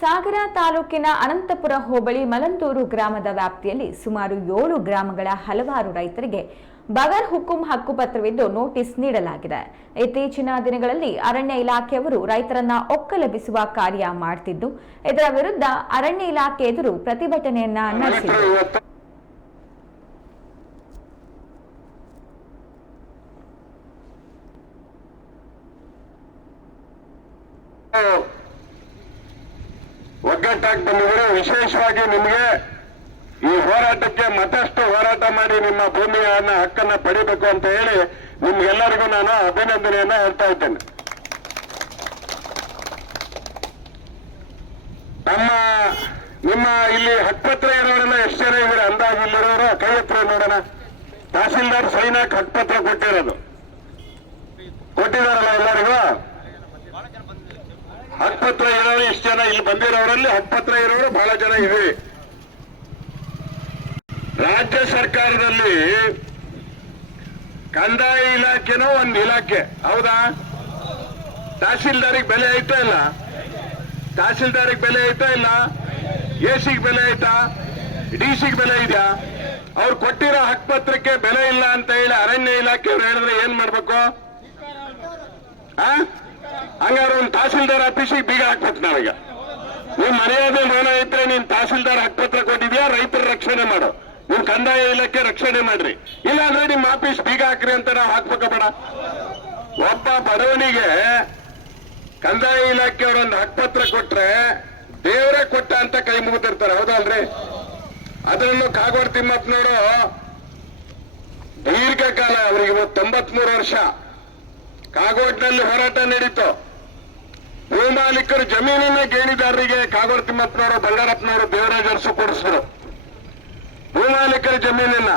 ಸಾಗರ ತಾಲೂಕಿನ ಅನಂತಪುರ ಹೋಬಳಿ ಮಲಂದೂರು ಗ್ರಾಮದ ವ್ಯಾಪ್ತಿಯಲ್ಲಿ ಸುಮಾರು ಏಳು ಗ್ರಾಮಗಳ ಹಲವಾರು ರೈತರಿಗೆ ಬಗರ್ ಹುಕುಂ ಹಕ್ಕುಪತ್ರವಿದ್ದು ನೋಟಿಸ್ ನೀಡಲಾಗಿದೆ. ಇತ್ತೀಚಿನ ದಿನಗಳಲ್ಲಿ ಅರಣ್ಯ ಇಲಾಖೆಯವರು ರೈತರನ್ನ ಒಕ್ಕಲೆಬ್ಬಿಸುವ ಕಾರ್ಯ ಮಾಡ್ತಿದ್ದು, ಇದರ ವಿರುದ್ಧ ಅರಣ್ಯ ಇಲಾಖೆ ಎದುರು ಪ್ರತಿಭಟನೆಯನ್ನ ನಡೆಸಿದರು ಒಗ್ಗಟ್ಟಾಗಿ ಬಂದಿದ್ರು ವಿಶೇಷವಾಗಿ ನಿಮಗೆ ಈ ಹೋರಾಟಕ್ಕೆ ಮತ್ತಷ್ಟು ಹೋರಾಟ ಮಾಡಿ ನಿಮ್ಮ ಭೂಮಿಯನ್ನ, ಹಕ್ಕನ್ನ ಪಡಿಬೇಕು ಅಂತ ಹೇಳಿ ನಿಮ್ಗೆಲ್ಲರಿಗೂ ನಾನು ಅಭಿನಂದನೆಯನ್ನ ಹೇಳ್ತಾ ಇದ್ದೇನೆ. ನಮ್ಮ, ನಿಮ್ಮ ಇಲ್ಲಿ ಹಕ್ಕಪತ್ರ ಇರೋರೆಲ್ಲ ಎಷ್ಟು ಜನ ಇದ್ರೆ ಅಂದಾಜು ಇಲ್ಲಿರೋರು, ಕೈ ಹತ್ರ ನೋಡೋಣ. ತಹಸೀಲ್ದಾರ್ ಸೈನಾಕ್ ಹಕ್ಕಪತ್ರ ಕೊಟ್ಟಿರೋದು. ಕೊಟ್ಟಿದಾರಲ್ಲ ಎಲ್ಲರಿಗೂ? ಹಕ್ಕಪತ್ರ ಇರೋರು ಇಷ್ಟು ಜನ ಇಲ್ಲಿ ಬಂದಿರೋರಲ್ಲಿ ಹಕ್ಕಪತ್ರ ಇರೋರು ಬಹಳ ಜನ ಇದ್ದೀವಿ ರಾಜ್ಯ ಸರ್ಕಾರದಲ್ಲಿ ಕಂದಾಯ ಇಲಾಖೆನೂ ಒಂದು ಇಲಾಖೆ, ಹೌದಾ? ತಹಸೀಲ್ದಾರಿಗೆ ಬೆಲೆ ಐತಾ ಇಲ್ಲ? ತಹಸೀಲ್ದಾರಿಗೆ ಬೆಲೆ ಐತಾ ಇಲ್ಲ? ಎ ಸಿಗೆ ಬೆಲೆ ಐತಾ? ಡಿ ಸಿಗೆ ಬೆಲೆ ಇದೆಯಾ? ಅವ್ರು ಕೊಟ್ಟಿರೋ ಹಕ್ಪತ್ರಕ್ಕೆ ಬೆಲೆ ಇಲ್ಲ ಅಂತ ಹೇಳಿ ಅರಣ್ಯ ಇಲಾಖೆಯವ್ರು ಹೇಳಿದ್ರೆ ಏನ್ ಮಾಡ್ಬೇಕು? ಆ? ಹಂಗಾರೆ ಒಂದು ತಹಸೀಲ್ದಾರ್ ಆಫೀಸಿಗೆ ಬೀಗ ಹಾಕ್ಬೇಕು ನಾವೀಗ. ನಿಮ್ ಮರ್ಯಾದೆ ಲೋನ ಇದ್ರೆ ನೀನ್ ತಹಸೀಲ್ದಾರ್ ಹಕ್ಕಪತ್ರ ಕೊಟ್ಟಿದ್ಯಾ? ರೈತರ ರಕ್ಷಣೆ ಮಾಡು. ನಿಮ್ ಕಂದಾಯ ಇಲಾಖೆ ರಕ್ಷಣೆ ಮಾಡ್ರಿ. ಇಲ್ಲ ಅಂದ್ರೆ ನಿಮ್ ಆಫೀಸ್ ಬೀಗ ಹಾಕ್ರಿ ಅಂತ ನಾವು ಹಾಕ್ಬೇಕ ಬೇಡ. ಒಬ್ಬ ಬಡವನಿಗೆ ಕಂದಾಯ ಇಲಾಖೆ ಒಂದು ಹಕ್ಕಪತ್ರ ಕೊಟ್ರೆ ದೇವರೇ ಕೊಟ್ಟ ಅಂತ ಕೈ ಮುಗಿದಿರ್ತಾರೆ. ಹೌದಲ್ರಿ? ಅದರಲ್ಲೂ ಕಾಗೋಡ್ ತಿಮ್ಮಪ್ಪನವರು ದೀರ್ಘಕಾಲ ಅವರಿಗೆ ಇವತ್ತು ತೊಂಬತ್ಮೂರು ವರ್ಷ. ಕಾಗೋಡ್ನಲ್ಲಿ ಹೋರಾಟ ನಡೀತು. ಭೂಮಾಲೀಕರು ಜಮೀನನ್ನ ಗೇಣಿದಾರರಿಗೆ ಕಾಗೋಡ್ ತಿಮ್ಮಪ್ಪನವರು, ಬಂಗಾರಪ್ಪನವರು ದೇವರಾಜ್ ಅರಸು ಕೊಡಿಸಿದ್ರು. ಭೂಮಾಲೀಕರ ಜಮೀನನ್ನ.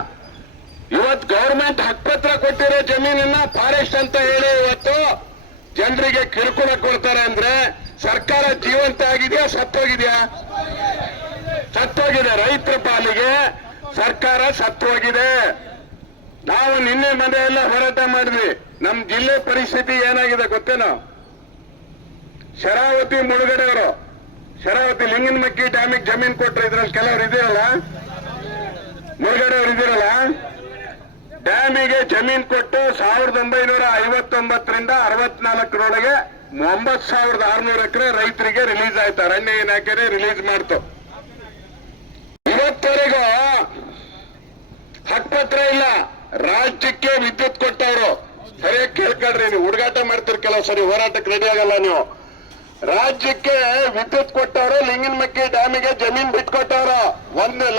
ಇವತ್ತು ಗೌರ್ಮೆಂಟ್ ಹಕ್ಪತ್ರ ಕೊಟ್ಟಿರೋ ಜಮೀನನ್ನ ಫಾರೆಸ್ಟ್ ಅಂತ ಹೇಳಿ ಇವತ್ತು ಜನರಿಗೆ ಕಿರುಕುಳ ಕೊಡ್ತಾರೆ ಅಂದ್ರೆ ಸರ್ಕಾರ ಜೀವಂತ ಆಗಿದೆಯಾ, ಸತ್ತೋಗಿದೆಯಾ? ಸತ್ತೋಗಿದೆ ರೈತರ ಪಾಲಿಗೆ. ಸರ್ಕಾರ ಸತ್ತೋಗಿದೆ. ನಾವು ನಿನ್ನೆ ಮನೆಯೆಲ್ಲ ಹೋರಾಟ ಮಾಡಿದ್ವಿ. ನಮ್ ಜಿಲ್ಲೆ ಪರಿಸ್ಥಿತಿ ಏನಾಗಿದೆ ಗೊತ್ತೇನೋ? ಶರಾವತಿ ಮುಳುಗಡೆ ಅವರು ಶರಾವತಿ ಲಿಂಗನಮಕ್ಕಿ ಡ್ಯಾಮಿಗೆ ಜಮೀನ್ ಕೊಟ್ಟರೆ ಇದ್ರಲ್ಲಿ ಕೆಲವರು ಇದೀರಲ್ಲ ಮುಳುಗಡೆ ಅವರು ಇದೀರಲ್ಲ ಡ್ಯಾಮಿಗೆ ಜಮೀನ್ ಕೊಟ್ಟು ಸಾವಿರದ ಒಂಬೈನೂರ ಐವತ್ತೊಂಬತ್ತರಿಂದ ಅರವತ್ನಾಲ್ಕರೊಳಗೆ ಒಂಬತ್ತು ಸಾವಿರದ ಆರ್ನೂರು ಎಕರೆ ರೈತರಿಗೆ ರಿಲೀಸ್ ಆಯ್ತು. ಅರಣ್ಯ ಇಲಾಖೆನೆ ರಿಲೀಸ್ ಮಾಡ್ತು. ಇವತ್ತವರೆಗೂ ಹಕ್ಕಪತ್ರ ಇಲ್ಲ. ರಾಜ್ಯಕ್ಕೆ ವಿದ್ಯುತ್ ಕೊಟ್ಟವರು. ಸರಿಯಾಗಿ ಕೇಳ್ಕೊಳ್ರಿ ನೀವು. ಹುಡುಗಾಟ ಮಾಡ್ತೀರಿ ಕೆಲವು ಸರಿ. ಹೋರಾಟಕ್ಕೆ ರೆಡಿ ಆಗಲ್ಲ ನೀವು. ರಾಜ್ಯಕ್ಕೆ ವಿದ್ಯುತ್ ಕೊಟ್ಟವರು ಲಿಂಗನಮಕ್ಕಿ ಡ್ಯಾಮಿಗೆ ಜಮೀನ್ ಬಿಟ್ಕೊಟ್ಟವರು. ಒಂದು